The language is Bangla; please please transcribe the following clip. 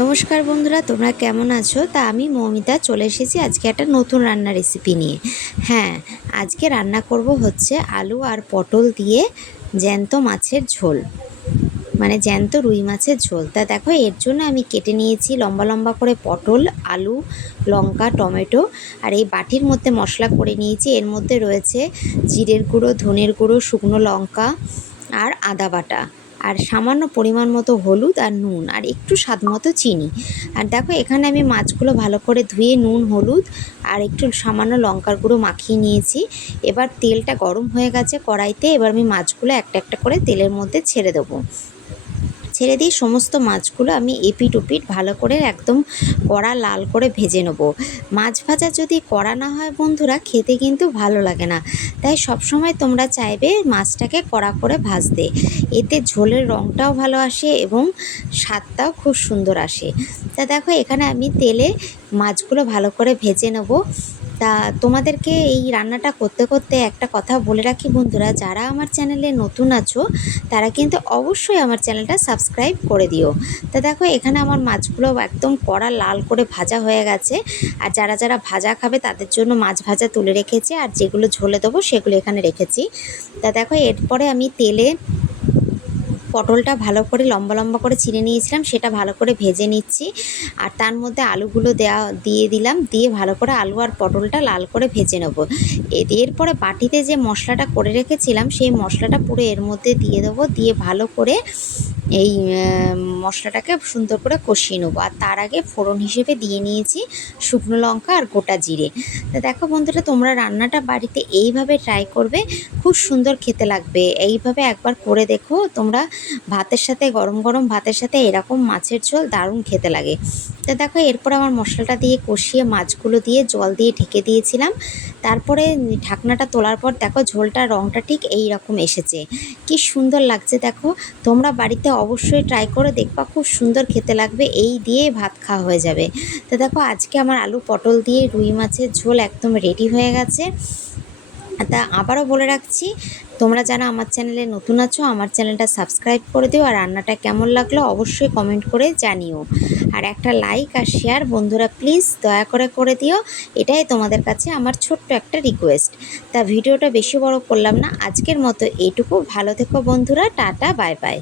নমস্কার বন্ধুরা, তোমরা কেমন আছো? তা আমি মৌমিতা চলে এসেছি আজকে একটা নতুন রান্নার রেসিপি নিয়ে। হ্যাঁ, আজকে রান্না করব হচ্ছে আলু আর পটল দিয়ে জ্যান্ত মাছের ঝোল, মানে জ্যান্ত রুই মাছের ঝোল। তা দেখো, এর জন্য আমি কেটে নিয়েছি লম্বা লম্বা করে পটল, আলু, লঙ্কা, টমেটো। আর এই বাটির মধ্যে মশলা করে নিয়েছি। এর মধ্যে রয়েছে জিরের গুঁড়ো, ধনের গুঁড়ো, শুকনো লঙ্কা আর আদা বাটা, আর সামান্য পরিমাণ মতো হলুদ আর নুন, আর একটু স্বাদ মতো চিনি। আর দেখো, এখানে আমি মাছগুলো ভালো করে ধুয়ে নুন, হলুদ আর একটু সামান্য লঙ্কার গুঁড়ো মাখিয়ে নিয়েছি। এবার তেলটা গরম হয়ে গেছে কড়াইতে। এবার আমি মাছগুলো একটা একটা করে তেলের মধ্যে ছেড়ে দেবো। ছেড়ে দিয়ে সমস্ত মাছগুলো আমি এপিট ওপিট ভালো করে একদম কড়া লাল করে ভেজে নেব। মাছ ভাজা যদি কড়া না হয় বন্ধুরা, খেতে কিন্তু ভালো লাগে না। তাই সবসময় তোমরা চাইবে মাছটাকে কড়া করে ভাজতে, এতে ঝোলের রঙটাও ভালো আসে এবং স্বাদটাও খুব সুন্দর আসে। তা দেখো, এখানে আমি তেলে মাছগুলো ভালো করে ভেজে নেব। তা তোমাদেরকে এই রান্নাটা করতে করতে একটা কথা বলে রাখি বন্ধুরা, যারা আমার চ্যানেলে নতুন আছো তারা কিন্তু অবশ্যই আমার চ্যানেলটা সাবস্ক্রাইব করে দিও। তা দেখো, এখানে আমার মাছগুলো একদম কড়া লাল করে ভাজা হয়ে গেছে। আর যারা যারা ভাজা খাবে তাদের জন্য মাছ ভাজা তুলে রেখেছি, আর যেগুলো ঝোলে দেবো সেগুলো এখানে রেখেছি। তা দেখো, এরপরে আমি তেলে পটলটা ভালো করে লম্বা লম্বা করে চিড়ে নিয়েছিলাম, সেটা ভালো করে ভেজে নিচ্ছি। আর তার মধ্যে আলুগুলো দিয়ে দিলাম, দিয়ে ভালো করে আলু আর পটলটা লাল করে ভেজে নেবো। এরপরে বাটিতে যে মশলাটা করে রেখেছিলাম সেই মশলাটা পুরো এর মধ্যে দিয়ে দেবো, দিয়ে ভালো করে এই মশলাটাকে সুন্দর করে কষিয়ে নেবো। আর তার আগে ফোড়ন হিসেবে দিয়ে নিয়েছি শুকনো লঙ্কা আর গোটা জিরে। তো দেখো বন্ধুরা, তোমরা রান্নাটা বাড়িতে এইভাবে ট্রাই করবে, খুব সুন্দর খেতে লাগবে। এইভাবে একবার করে দেখো তোমরা, ভাতের সাথে, গরম গরম ভাতের সাথে এরকম মাছের ঝোল দারুণ খেতে লাগে। তো দেখো, এরপর আমার মশলাটা দিয়ে কষিয়ে মাছগুলো দিয়ে জল দিয়ে ঢেকে দিয়েছিলাম। তারপরে ঢাকনাটা তোলার পর দেখো ঝোলটার রঙটা ঠিক এই রকম এসেছে, কি সুন্দর লাগছে। দেখো, তোমরা বাড়িতে অবশ্যই ট্রাই করে দেখবা, খুব সুন্দর খেতে লাগবে। এই দিয়ে ভাত খাওয়া হয়ে যাবে। তো দেখো, আজকে আমার আলু পটল দিয়ে রুই মাছের ঝোল একদম রেডি হয়ে গেছে। তা আবারও বলে রাখছি, তোমরা যারা আমার চ্যানেলে নতুন আছো আমার চ্যানেলটা সাবস্ক্রাইব করে দিও, আর রান্নাটা কেমন লাগলো অবশ্যই কমেন্ট করে জানিও। আর একটা লাইক আর শেয়ার বন্ধুরা প্লিজ দয়া করে করে দিও, এটাই তোমাদের কাছে আমার ছোট্ট একটা রিকোয়েস্ট। তা ভিডিওটা বেশি বড় করলাম না, আজকের মতো এইটুকু। ভালো থেকো বন্ধুরা, টাটা, বাই বাই।